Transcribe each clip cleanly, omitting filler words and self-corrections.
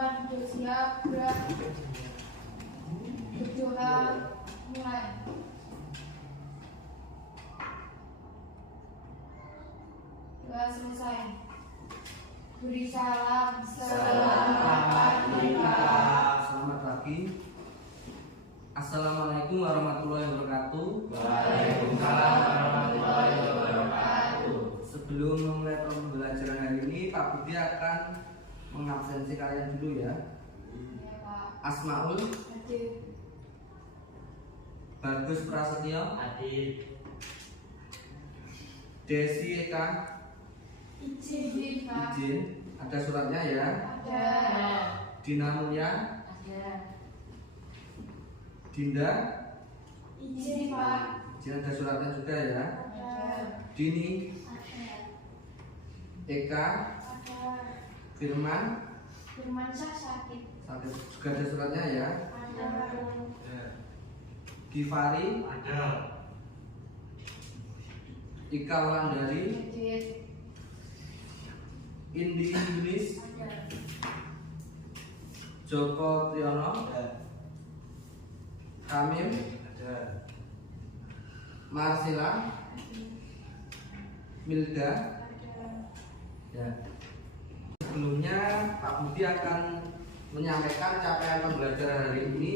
depan duduk siap, gerak, berdoa, mulai. Doa selesai. Beri salam. Selamat pagi Pak. Selamat pagi. Assalamualaikum warahmatullahi wabarakatuh. Waalaikumsalam warahmatullahi wabarakatuh. Sebelum memulai pembelajaran hari ini, Pak Budi akan mengabsensi kalian dulu ya. Ya Pak. Asmaul, Hadir. Bagus Prasetyo, Hadir. Desi Eka, Izin Pak. izin. Ada suratnya ya. Ada. Dina Mulya, Ada. Dinda, Izin Pak. izin ada suratnya juga ya. Ada. Dini, Ada. Eka, Ada. Firman, Firmansyah sakit. juga ada suratnya ya. Ada. Gifari, Ada. Ika Wulandari, Hadir. Indi Yunis, Ada. Joko Triyono, Kamim, Ada. Marsila, Milda. Ada. Ya. Sebelumnya Pak Budi akan menyampaikan capaian pembelajaran hari ini.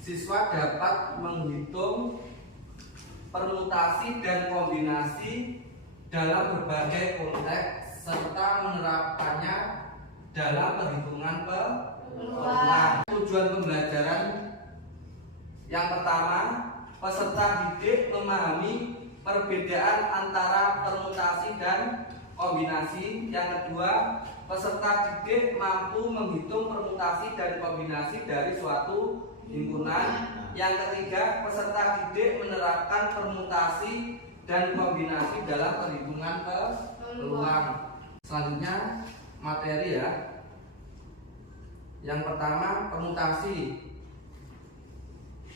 Siswa dapat menghitung permutasi dan kombinasi dalam berbagai konteks serta menerapkannya dalam perhitungan peluang. Tujuan pembelajaran yang pertama, peserta didik memahami perbedaan antara permutasi dan kombinasi. Yang kedua, peserta didik mampu menghitung permutasi dan kombinasi dari suatu himpunan. Yang ketiga, peserta didik menerapkan permutasi dan kombinasi dalam perhitungan peluang. Selanjutnya materi ya. Yang pertama, permutasi.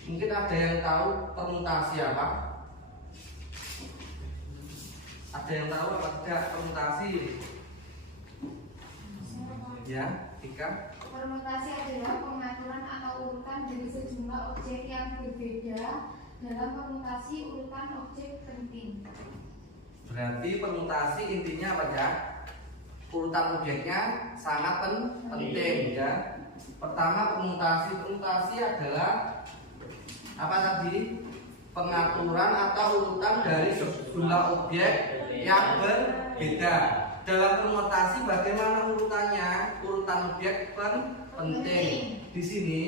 Mungkin ada yang tahu permutasi apa? Ada yang tahu apa tidak permutasi? Ya, Tika. Permutasi adalah pengaturan atau urutan dari sejumlah objek yang berbeda dalam permutasi urutan objek penting. Berarti permutasi intinya apa ya? Urutan objeknya sangat penting ya. Pertama, permutasi adalah apa tadi? Pengaturan atau urutan dari sejumlah objek yang berbeda. Dalam permutasi bagaimana urutannya? Urutan objek penting. Di sini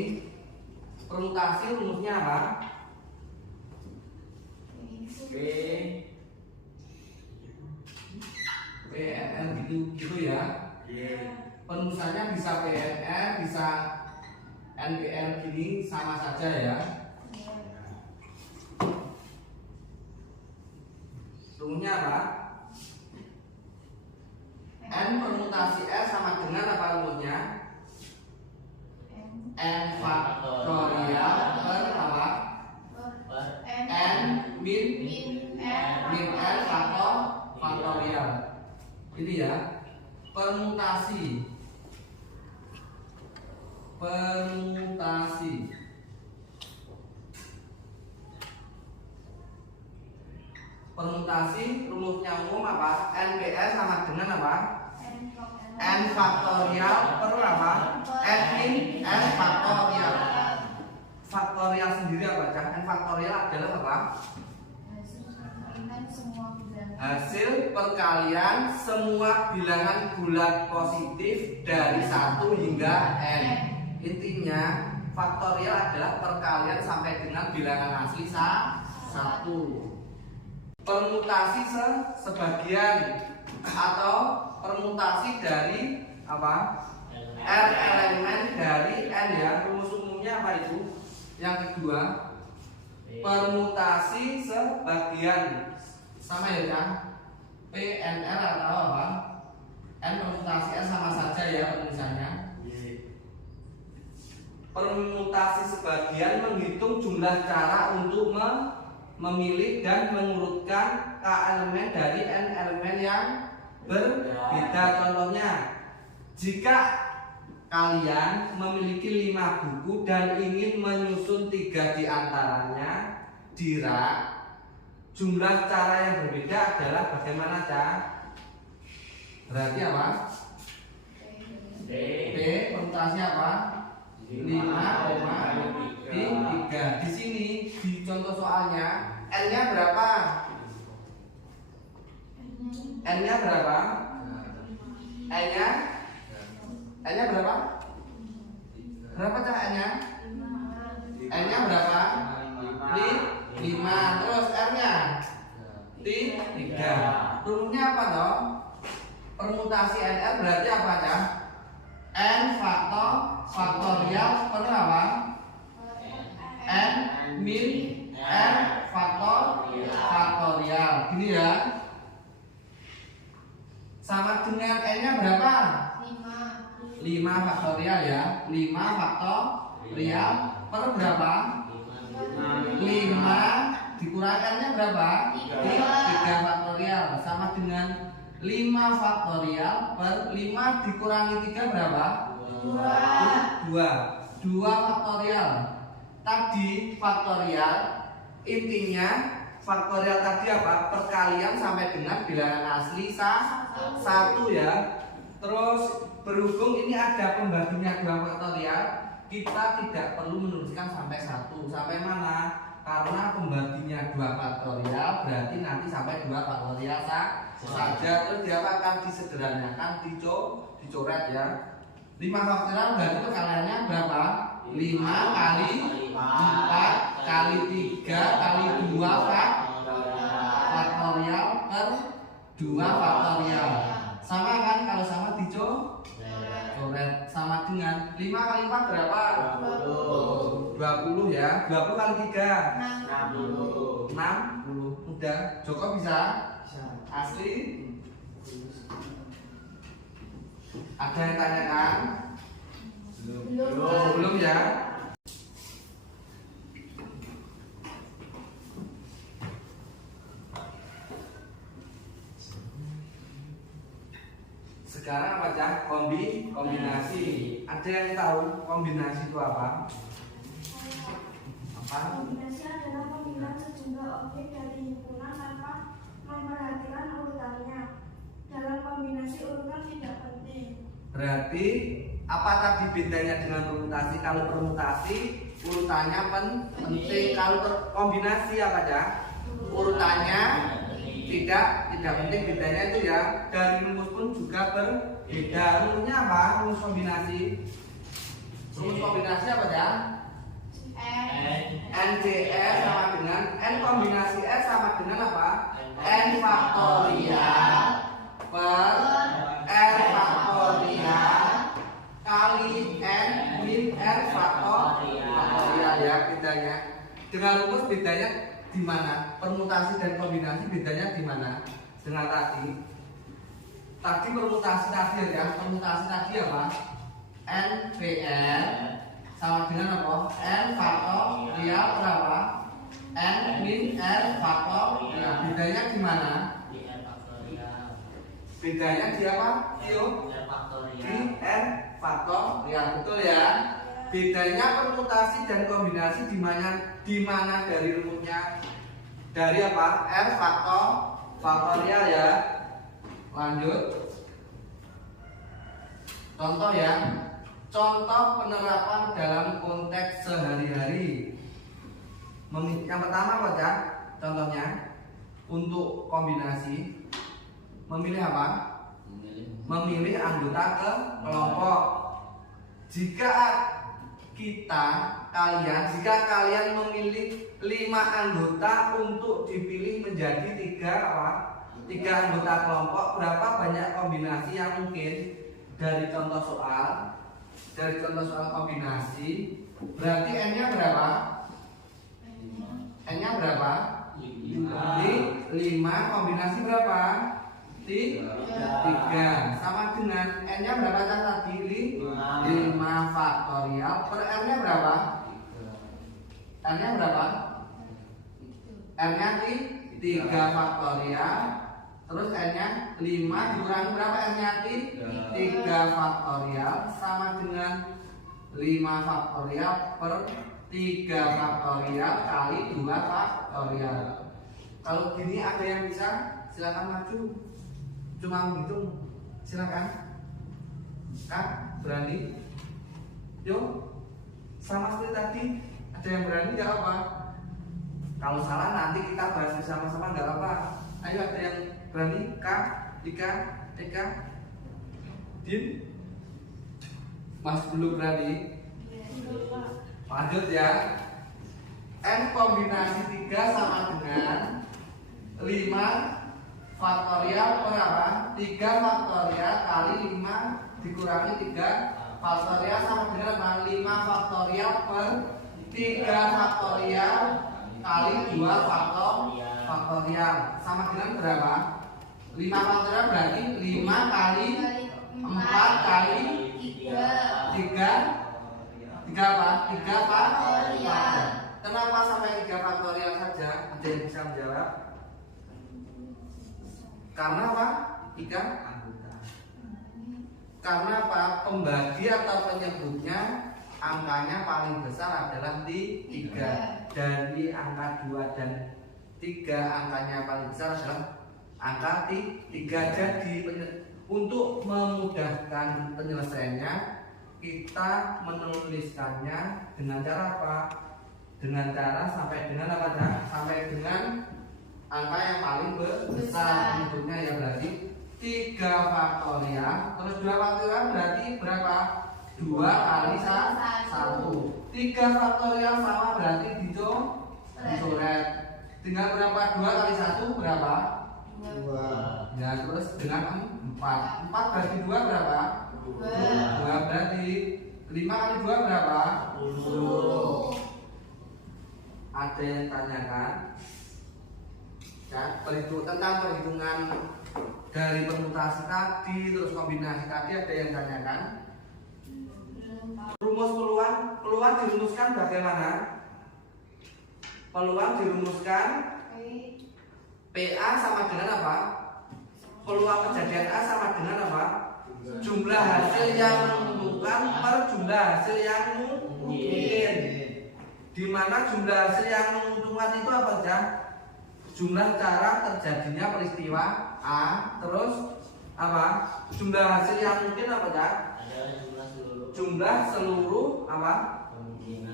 permutasi rumusnya apa? PNL gitu ya. Pengurusannya bisa PNL, bisa NPL gini sama saja ya. Rumusnya apa? N permutasi S sama dengan apa rumusnya? N faktorial per apa? N min N faktorial. Ini ya, permutasi. Permutasi rumusnya umum apa? NPS sama dengan apa? N faktorial per apa? N min N faktorial. Faktorial sendiri apa? N faktorial adalah apa? Hasil perkalian semua bilangan bulat positif dari 1 hingga N. Intinya faktorial adalah perkalian sampai dengan bilangan asli 1. Permutasi sebagian atau permutasi dari apa? R elemen dari N ya. Rumus umumnya apa itu? Yang kedua, permutasi sebagian sama ya kan? PNR atau apa? N permutasi N sama saja ya penulisannya. Permutasi sebagian menghitung jumlah cara untuk memilih dan mengurutkan K elemen dari N elemen yang berbeda. Contohnya, jika K kalian memiliki 5 buku dan ingin menyusun 3 di antaranya di rak, jumlah cara yang berbeda adalah bagaimana, Cak? Berarti apa? B. Permutasinya apa? 5,3. Di sini di contoh soalnya N-nya berapa? N-nya berapa? N-nya berapa? Berapa, Cak, N-nya? N-nya berapa? 5. Terus R-nya? 3. Rumusnya apa dong? Permutasi NR berarti apa, Cak? N faktorial per apa? N min R faktorial. Gini ya. Sama dengan N-nya berapa? 5 faktorial ya. 5 faktorial per berapa? 5 dikurangi N-nya berapa? 3 faktorial sama dengan 5 faktorial per 5 dikurangi 3 berapa? 2 faktorial. Tadi faktorial, intinya faktorial tadi apa? Perkalian sampai dengan bilangan asli 1 ya. Terus berhubung ini ada pembaginya 2 faktorial, kita tidak perlu menuliskan sampai 1. Sampai mana? Karena pembaginya 2 faktorial berarti nanti sampai 2 faktorial saja. Terus dia akan disederhanakan, dicoret ya. 5 faktorial berarti perkaliannya berapa? 5 kali 4 kali 3 kali 2 faktorial per 2 faktorial. Sama kan? Kalau sama dicoret. Sama dengan 5 kali 4 berapa? 20 ya. 20 kali 3 60. Mudah. Joko bisa? Asli? Ada yang tanyakan? Belum ya? Sekarang apa, Cak? Kombinasi. Ada yang tahu kombinasi itu apa? Kombinasi adalah pemilihan sejumlah objek dari himpunan tanpa memperhatikan urutannya. Dalam kombinasi urutan tidak penting. Berarti apa tadi bedanya dengan permutasi? Kalau permutasi urutannya penting. Kalau kombinasi apa, Cak? Urutannya tidak penting. Bedanya itu ya. Dari rumus pun juga berbeda. Rumusnya apa? Rumus kombinasi. Rumus kombinasi apa, Cak? NCS sama dengan N kombinasi S sama dengan apa? N faktorial per R faktorial kali N min R faktorial ya bedanya. Dengan rumus bedanya di mana? Permutasi dan kombinasi bedanya di mana? Dengan tadi permutasi tadi ya. Permutasi tadi apa? NPR sama dengan apa? N faktorial berapa? N min R faktorial. Bedanya di mana? Bedanya di apa? Di R faktorial. Betul ya? Bedanya permutasi dan kombinasi di mana dari rumusnya? Dari apa? R faktorial ya. Lanjut. Contoh ya. Contoh penerapan dalam konteks sehari-hari. Yang pertama apa, Cak? Contohnya untuk kombinasi memilih apa? Memilih anggota ke kelompok. Jika kalian memilih 5 anggota untuk dipilih menjadi 3 anggota kelompok, berapa banyak kombinasi yang mungkin? Dari contoh soal kombinasi berarti N-nya berapa? N-nya berapa? 5 kombinasi berapa? 3 sama dengan N-nya berapa tadi? 5 faktorial per R-nya berapa? R-nya berapa? R-nya 3 faktorial Terus N-nya 5 dikurangi berapa N-nya? 3 faktorial sama dengan 5 faktorial per 3 faktorial kali 2 faktorial. Kalau gini ada yang bisa? Silakan maju. Cuma menghitung. Silakan. Kak, berani? Yuk. Sama seperti tadi. Ada yang berani nggak apa? Kalau salah nanti kita bahas bersama-sama nggak apa. Ayo, ada yang berani? Kak, Dika, Eka, Din? Mas belum berani? Lanjut ya. N kombinasi 3 sama dengan 5 faktorial per apa? 3 faktorial kali 5 dikurangi 3 faktorial sama dengan apa? 5 faktorial per 3 faktorial kali 2 faktorial sama dengan berapa? 5 faktorial berarti 5 kali 4 kali 3 apa? 3 faktorial. Kenapa sampai 3 faktorial saja? Ada yang bisa menjawab? Karena apa? Ika? Karena apa? Pembagi atau penyebutnya angkanya paling besar adalah di 3. Dari angka 2 dan 3 angkanya paling besar adalah angka 3. Jadi untuk memudahkan penyelesaiannya kita menuliskannya dengan cara apa? Dengan cara sampai dengan apa? Sampai dengan angka yang paling besar bentuknya ya, berarti 3 faktorial terus 2 faktorial berarti berapa? 2 kali 1. 3 faktorial sama berarti dicoret. Tinggal berapa? 2 kali 1 berapa? 2. Ya, terus dengan 4. 4 bagi 2 berapa? 2 berarti 5 kali 2 berapa? 10. Ada yang tanyakan? Ya, tentang perhitungan dari permutasi tadi terus kombinasi tadi ada yang tanyakan? Rumus peluang dirumuskan bagaimana? Peluang dirumuskan PA sama dengan apa? Peluang kejadian A sama dengan apa? Jumlah hasil yang menentukan per jumlah hasil yang mungkin. Di mana jumlah hasil yang menguntungkan itu apa saja? Jumlah cara terjadinya peristiwa A, terus apa? Jumlah hasil yang mungkin apa saja? Jumlah seluruh apa?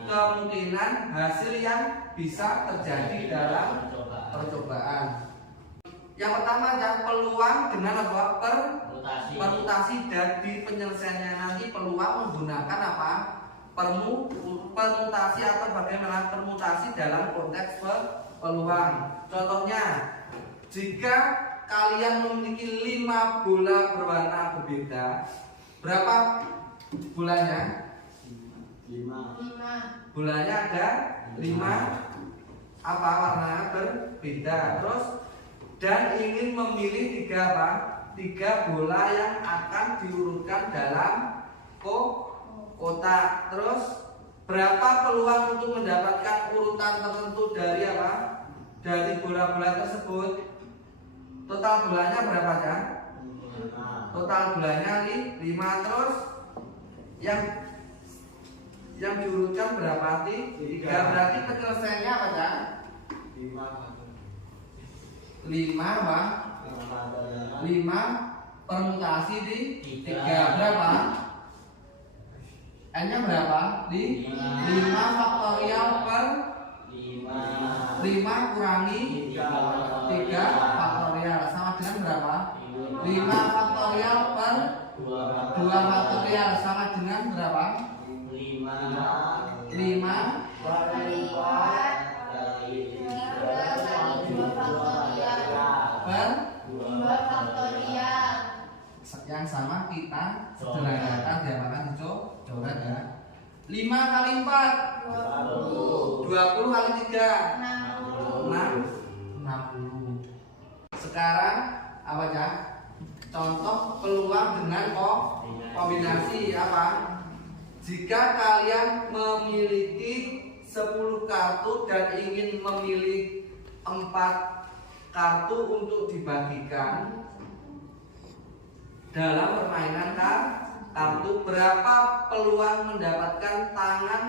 Kemungkinan hasil yang bisa terjadi dalam percobaan. Yang pertama adalah peluang dengan apa? Permutasi, dan di penyelesaiannya nanti peluang menggunakan apa? Permutasi atau bagaimana permutasi dalam konteks peluang. Contohnya, jika kalian memiliki 5 bola berwarna berbeda, berapa bolanya? 5. Bolanya ada 5 apa warna berbeda. Terus dan ingin memilih 3 apa? 3 bola yang akan diurutkan dalam kotak. Terus berapa peluang untuk mendapatkan urutan tertentu dari apa? Dari bola-bola tersebut? Total bolanya berapa ya? Total bolanya 5. Terus yang diurutkan berapa? 3. Berarti penyelesaiannya apa ya? 5 apa? 5 permutasi di 3 berapa? N nya berapa? 5 faktorial per 5 kurangi 3 faktorial sama dengan berapa? 5 faktorial per 2 faktorial sama dengan berapa? 5 kali 2 faktorial per 2 faktorial. Yang sama kita sederhanakan diapakan dicoret ya. 5 kali 4 20 kali 3 60. Sekarang apa ya? Contoh peluang dengan kombinasi apa? Jika kalian memiliki 10 kartu dan ingin memilih 4 kartu untuk dibagikan dalam permainan kartu, berapa peluang mendapatkan tangan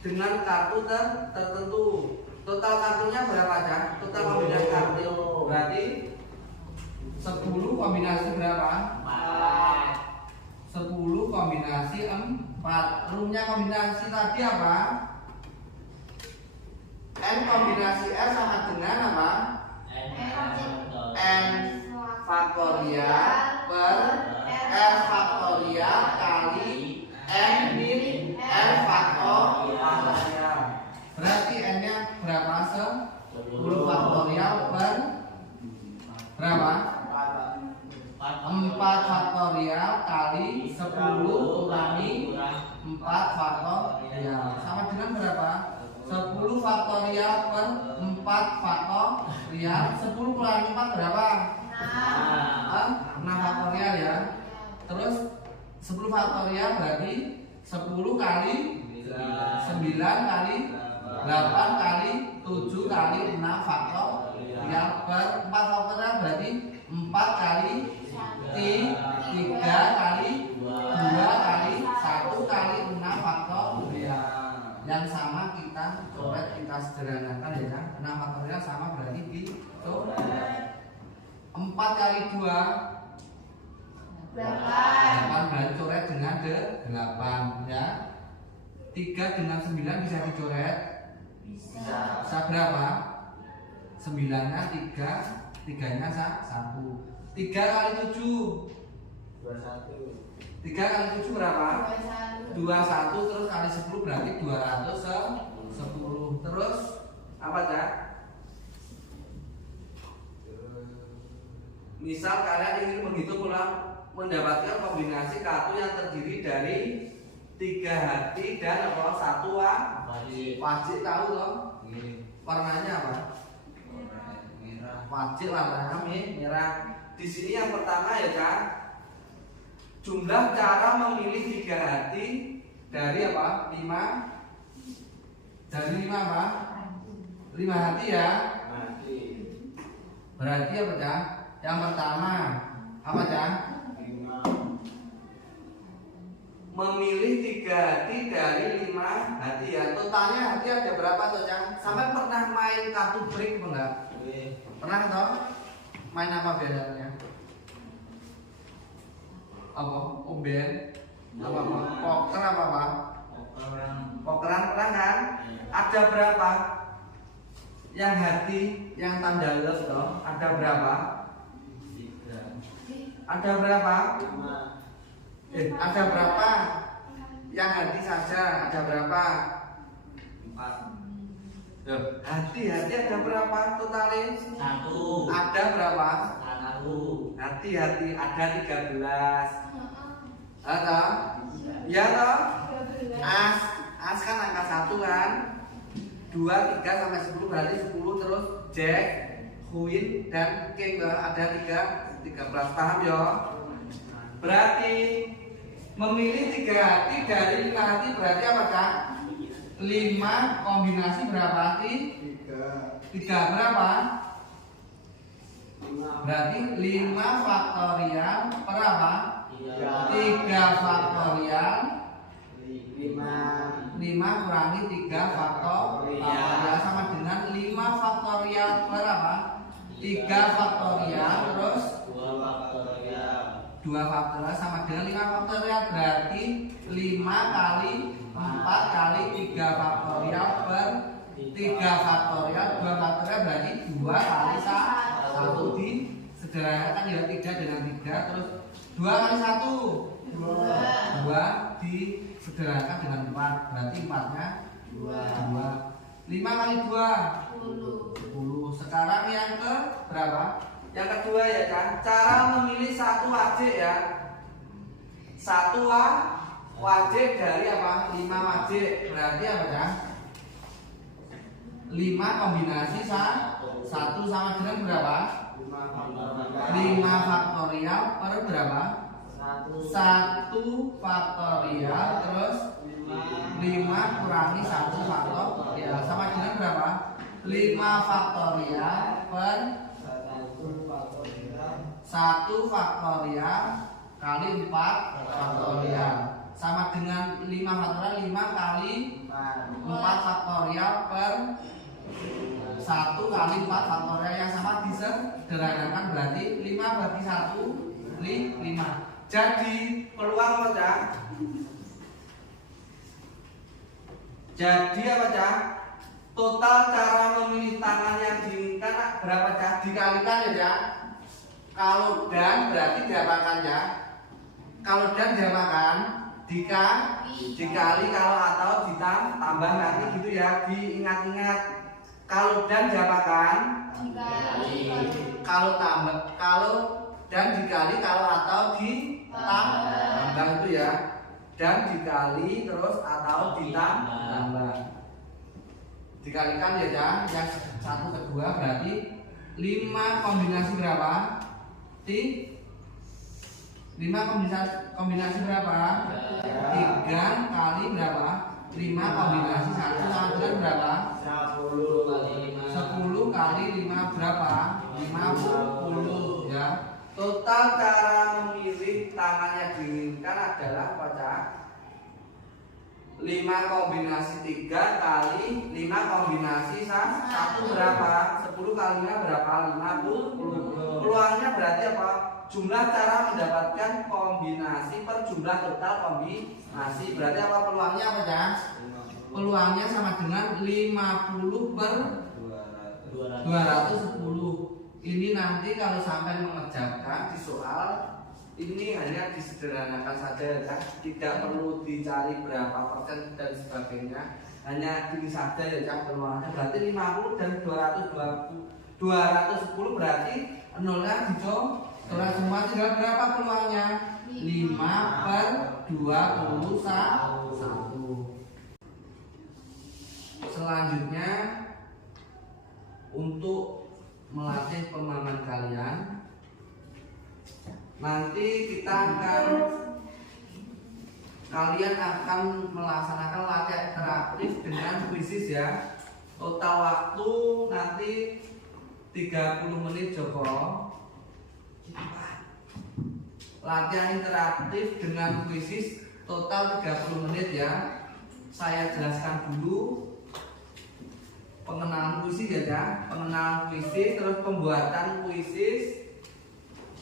dengan kartu tertentu. Total kartunya berapa aja? Total kombinasi kartu berarti 10 kombinasi berapa? 10 kombinasi 4. Rumnya kombinasi tadi apa? N kombinasi R sama dengan apa? N faktorial per R faktorial kali N min R faktorial. Berarti N-nya berapa? 10 faktorial per berapa? 4 faktorial kali 10 kurangi 4 faktorial sama dengan berapa? 10 faktorial per 4 faktorial. 10 kurangi 4 berapa? 6 faktorial ya. Terus 10 faktorial berarti 10 kali 9 kali 8 kali 7 kali 6 faktorial per 4 faktorial berarti 4 kali 3 kali 2 kali 1 kali 6 faktorial. Yang sama kita coret, kita sederhanakan ya kan. 6 faktorial sama berarti dicoret. 4 kali 2 8 berarti coret dengan 8 ya. 3 dengan 9 bisa dicoret. Bisa berapa? 9-nya 3, 3-nya 1. 3 kali 7 3 kali 7 berapa? 21. Terus kali 10 berarti 210. Terus apa Cak? Misal kalian ingin menghitung ulang mendapatkan kombinasi kartu yang terdiri dari 3 hati dan 1 wajib. Tahu dong? Warnanya apa? Wajib warnanya merah. Di sini yang pertama ya kan, jumlah cara memilih 3 hati dari apa? 5 dari 5 apa? 5 hati ya. Berarti apa Cak? Yang pertama apa Cak? Memilih 3 hati dari 5 hati ya. Totalnya hati ada berapa tuh Cak? Sampai pernah main kartu break apa enggak? Pernah toh? Main apa biasanya? Apa? Umben? Apa? Poker apa? Pokeran pernah kan? Ada berapa? Yang hati, yang tanda love toh? Ada berapa? Ada berapa? Ada berapa? Yang hati saja ada berapa? 4. Hati ada berapa totalnya? 1. Ada berapa? 1. Hati ada 13. Ada? Ya toh? As kan angka 1 kan? 2, 3 sampai 10 berarti 10. Terus Jack, Queen dan King ada 13. Paham ya? Berarti memilih 3 hati dari 5 hati berarti apa Kak? 5 kombinasi berapa hati? 3 berapa? 5. Berarti 5 faktorial per apa? 3 faktorial 5 kurangi 3 faktorial sama dengan 5 faktorial per apa? 3 faktorial terus 2 faktorial sama dengan 5 faktorial berarti 5 kali 4 kali 3 faktorial per 3 faktorial 2 faktorial berarti 2 kali 1 di sederhanakan ya 3 dengan 3 terus 2 kali 1 2 di sederhanakan dengan 4 berarti 4 nya 2 5 kali 2 10. Sekarang yang ke berapa? Yang kedua ya kan, cara memilih 1 wajib ya. 1 wajib dari apa? 5 wajib. Berarti apa kan? 5 kombinasi 1 sama dengan berapa? 5 faktorial per berapa? 1 faktorial terus 5 kurangi 1 faktorial sama dengan berapa? 5 faktorial per 1 faktorial kali 4 faktorial sama dengan 5 faktorial 5 kali 4 faktorial per 1 kali 4 faktorial yang sama disederhanakan berarti 5 bagi 1 5. Jadi peluang apa Cak? Jadi apa Cak? Total cara memilih tangan yang diinginkan berapa Cak? Dikalikan ya Cak. Kalau dan berarti diapakan ya? Kalau dan diapakan? Dikali kalau atau ditambah nanti gitu ya. Diingat-ingat. Kalau dan diapakan? Kalau dan dikali kalau atau ditambah itu ya. Dan dikali terus atau ditambah. Dikalikan ya Cak. Yang 1 ke 2 berarti 5 kombinasi berapa? 5 kombinasi berapa? 3 kali berapa? 5 kombinasi 1 sama dengan berapa? 10 kali 5 berapa? 50 ya. Total cara memilih tangan yang diinginkan adalah apa Cak? 5 kombinasi 3 kali 5 kombinasi 1 berapa? 10 kali 5 berapa? 50. Peluangnya berarti apa? Jumlah cara mendapatkan kombinasi per jumlah total kombinasi. Berarti apa peluangnya apa Cak? Peluangnya sama dengan 50 per 210. Ini nanti kalau sampai mengerjakan di soal ini hanya disederhanakan saja ya, tidak perlu dicari berapa persen dan sebagainya. Hanya ini saja ya Cak peluangnya. Berarti 50 dan 210 berarti nolnya dicoba semua tinggal berapa peluangnya? 5 per 21. Selanjutnya untuk melatih pemahaman kalian, nanti kalian akan melaksanakan latihan interaktif dengan kuisis ya. Total waktu nanti 30 menit Joko. Latihan interaktif dengan kuisis total 30 menit ya. Saya jelaskan dulu pengenalan kuisis ya, pengenalan kuisis, terus pembuatan kuisis,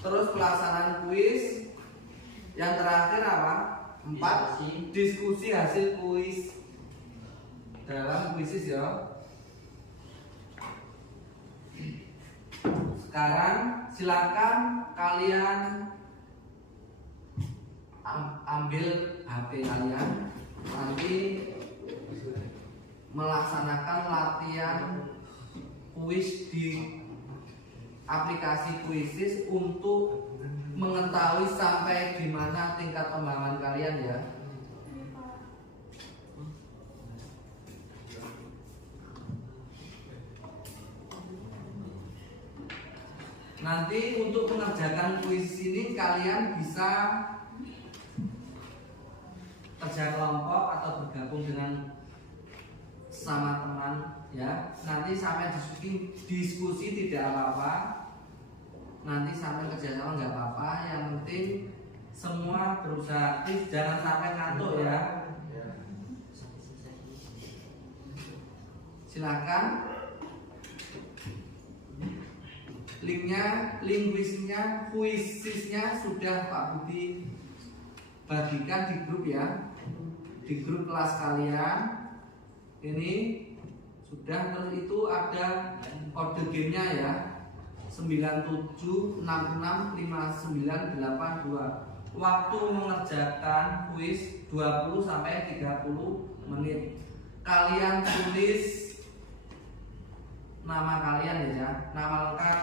terus pelaksanaan kuis. Yang terakhir apa? 4 diskusi hasil kuis dalam kuisis ya. Sekarang silakan kalian ambil HP kalian, nanti melaksanakan latihan kuis di aplikasi kuisis untuk mengetahui sampai di mana tingkat pemahaman kalian ya. Nanti untuk mengerjakan kuis ini kalian bisa kerja kelompok atau bergabung dengan sama teman ya. Nanti sampai diskusi tidak apa-apa, nanti sampai kerjasama nggak apa-apa. Yang penting semua berusaha aktif, jangan sampai ngantuk ya. Silakan kuisisnya sudah Pak Budi bagikan di grup ya, di grup kelas kalian. Ini sudah, terus itu ada kode gamenya ya, 97665982. Waktu mengerjakan kuis 20 sampai 30 menit. Kalian tulis nama kalian ya, nama lengkap.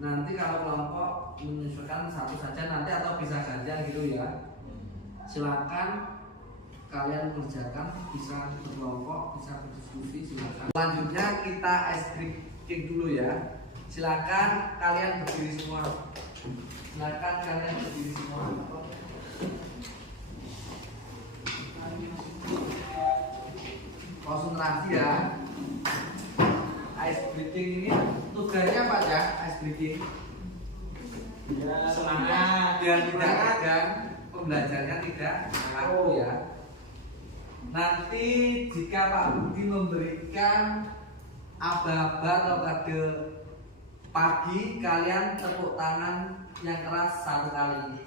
Nanti kalau kelompok menyesuaikan satu saja nanti atau bisa gantian gitu ya. Silakan kalian mengerjakan, bisa berkelompok, bisa berdiskusi, silakan. Selanjutnya kita ice breaking dulu ya. Silakan kalian berdiri semua. Silakan kalian berdiri semua. Konsentrasi ya. breaking ini tugasnya apa ya? Ice breaking Semangat. biar tidak kadang pembelajarannya tidak kaku ya. Nanti jika Pak Budi memberikan aba-aba atau kode pagi, kalian tepuk tangan yang keras 1 kali.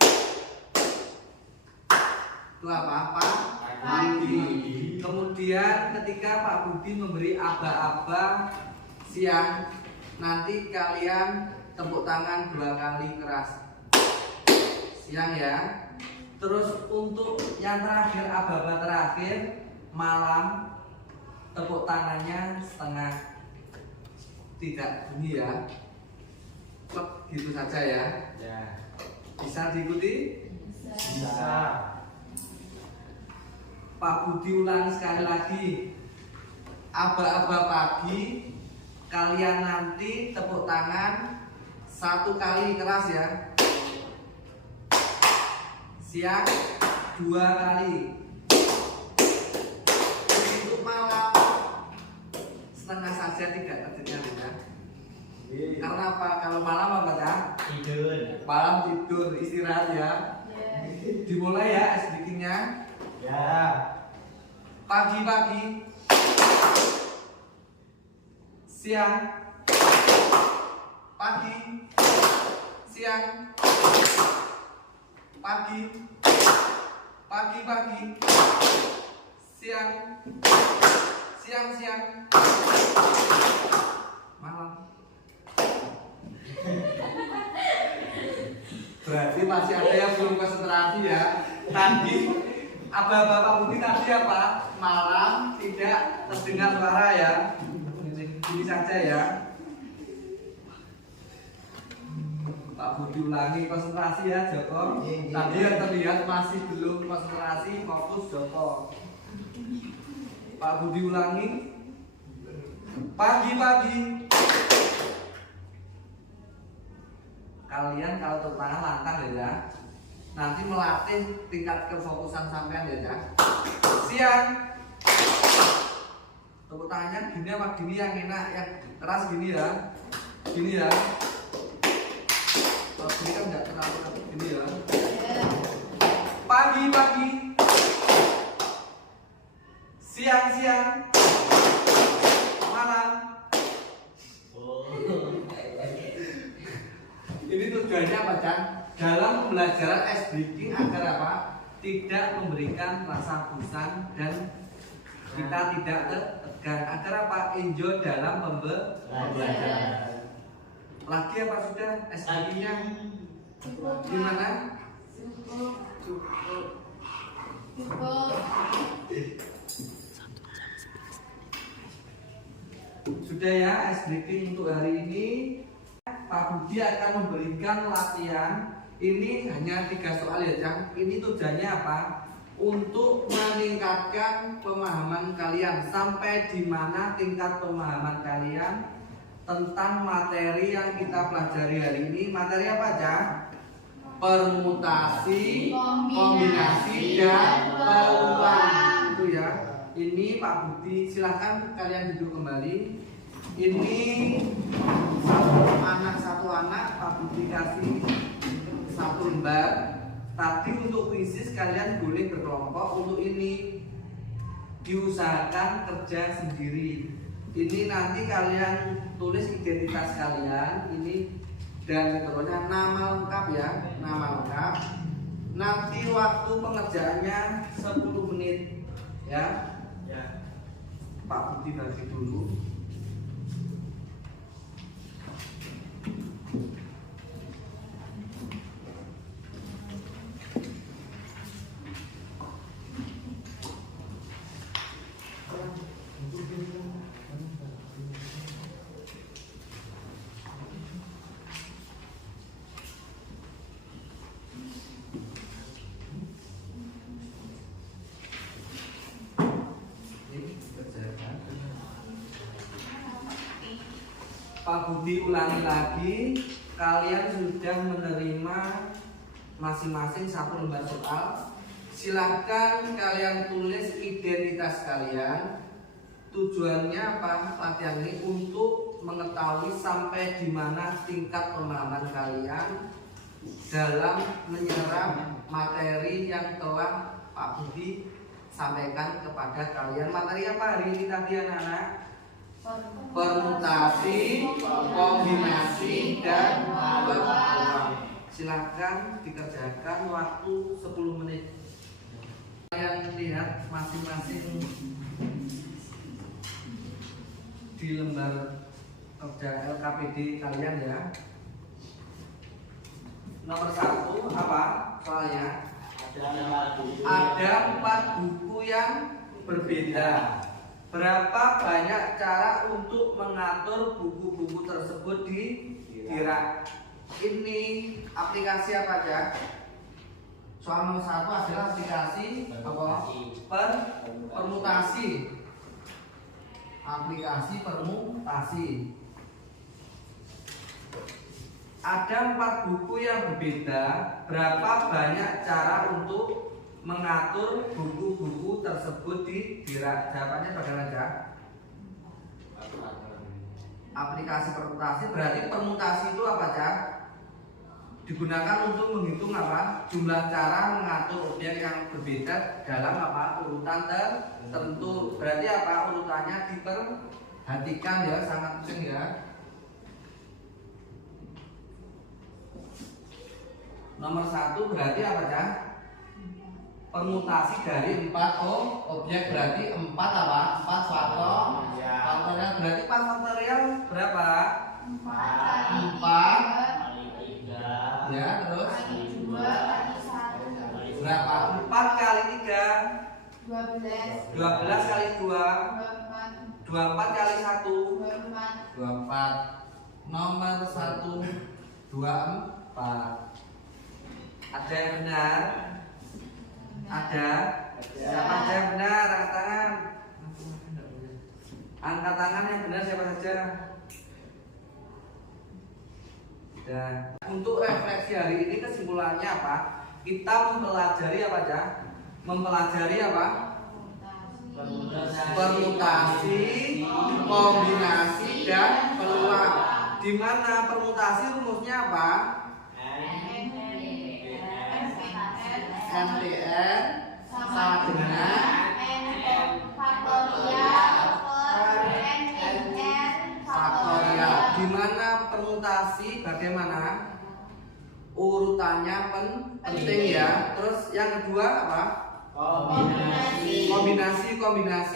Itu apa? Pagi. Kemudian ketika Pak Budi memberi aba-aba siang, nanti kalian tepuk tangan 2 kali keras. Siang ya. Terus untuk yang terakhir, aba-aba terakhir malam, tepuk tangannya setengah, tidak bunyi ya. Klep gitu saja ya. Ya. Bisa diikuti? Bisa. Pak Budi ulangi sekali lagi. Aba-aba pagi, kalian nanti tepuk tangan 1 kali keras ya. Siang 2 kali. Untuk malam setengah saja, tidak terdengar ya. Karena apa? Kalau malam apa ya? Tidur. Malam tidur, istirahat ya. Dimulai ya ice breakingnya. Ya. Pagi-pagi, siang, pagi, siang, pagi, pagi-pagi, siang, siang-siang, malam. Berarti masih ada yang belum konsentrasi ya. Tadi aba-aba Pak Budi tadi apa? Malam tidak terdengar suara ya. Ini saja ya. Pak Budi ulangi, konsentrasi ya Joko. Tadi yang terlihat masih belum konsentrasi, fokus Joko. Pak Budi ulangi. Pagi-pagi. Kalian kalau tepuk tangan lantang ya. Nanti melatih tingkat kefokusan sampean ya. Siang. Tepuk tangannya gini apa gini yang enak, yang keras gini ya. Gini ya. Kalau gini kan enggak terlalu keras gini ya. Pagi-pagi. Siang-siang. Malam. Ini tujuannya apa, Chan? Dalam pembelajaran ice breaking agar apa? Tidak memberikan rasa bosan dan kita tidak tegang. Agar apa? Enjoy dalam pembelajaran. Lagi apa sudah ice breakingnya? Gimana? Cukup. Sudah ya ice breaking untuk hari ini. Pak Budi akan memberikan latihan. Ini hanya 3 soal ya, Cang. Ini tujuannya apa? Untuk meningkatkan pemahaman kalian. Sampai di mana tingkat pemahaman kalian tentang materi yang kita pelajari hari ini. Materi apa aja? Permutasi, kombinasi, dan perubahan. Itu ya. Ini Pak Budi, silahkan kalian duduk kembali. Ini satu anak Pak Budi kasih 1 lembar. Tapi untuk kuisis kalian boleh berkelompok. Untuk ini diusahakan kerja sendiri. Ini nanti kalian tulis identitas kalian. Ini dan seterusnya, nama lengkap ya, nama lengkap. Nanti waktu pengerjaannya 10 menit ya. Ya. Pak Budi bagi dulu. Pak Budi ulangi lagi. Kalian sudah menerima masing-masing 1 lembar soal. Silahkan kalian tulis identitas kalian. Tujuannya apa? Latihan ini untuk mengetahui sampai di mana tingkat pemahaman kalian dalam menyerap materi yang telah Pak Budi sampaikan kepada kalian. Materi apa hari ini tadi anak-anak? Permutasi, kombinasi, dan peluang. Silakan dikerjakan waktu 10 menit. Kalian lihat masing-masing di lembar kerja LKPD kalian ya. Nomor 1 apa soalnya? Ada 4 buku yang berbeda. Berapa banyak cara untuk mengatur buku-buku tersebut di rak? Ini aplikasi apa aja? Soal nomor 1 adalah aplikasi apa? Permutasi. Aplikasi permutasi. Ada 4 buku yang berbeda. Berapa banyak cara untuk mengatur buku-buku tersebut di rak? Jawabannya bagaimana aja? Aplikasi permutasi berarti permutasi itu apa aja? Digunakan untuk menghitung apa? Jumlah cara mengatur objek yang berbeda dalam apa? Urutan tertentu. Berarti apa? Urutannya diperhatikan ya, sangat penting ya. Nomor 1 berarti apa aja? Permutasi dari 4 objek berarti 4 apa? 4 faktorial. Berarti 4 faktorial berapa? 4 ya, terus berapa? 4 kali 3 12 kali 2 24 kali 1 24. Nomor 1 24. Ada yang benar? Ada? Siapa saja yang benar? Angkat tangan. Angkat tangan yang benar siapa saja? Dan untuk refleksi hari ini kesimpulannya apa? Kita mempelajari apa aja? Mempelajari apa? Permutasi, kombinasi, dan peluang. Di mana permutasi rumusnya apa? MDN sama dengan faktorial. Di mana permutasi bagaimana? Urutannya penting ya. Terus yang kedua apa? Kombinasi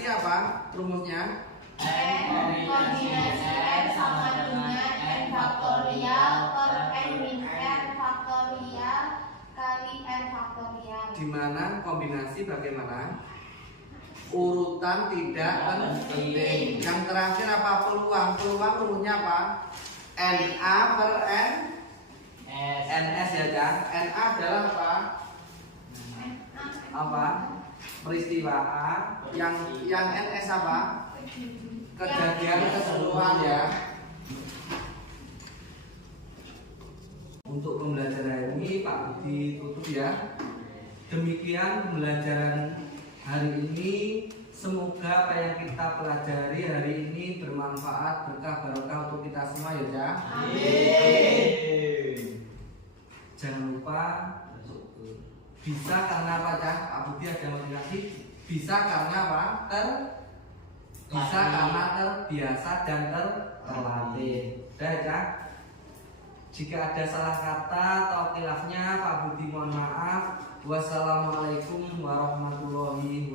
apa rumusnya? Kombinasi N sama dengan N faktorial per N min N faktorial kali N faktorial. Di mana kombinasi bagaimana? Urutan tidak penting. Yang terakhir apa? Peluang. Peluang rumusnya apa? NA per N NS ya kan? NA adalah apa? Apa? Peristiwa A. Yang NS apa? Kejadian keseluruhan ya. Untuk pembelajaran ini Pak Budi tutup ya. Demikian pembelajaran hari ini. Semoga apa yang kita pelajari hari ini bermanfaat, berkah barokah untuk kita semua ya. Amin. Jangan lupa bisa karena apa Cah? Pak Budi ada motivasi. Bisa karena apa? Bisa karena terbiasa dan terlatih. Udah Cah? Jika ada salah kata atau khilafnya Pak Budi mohon maaf. Wassalamualaikum warahmatullahi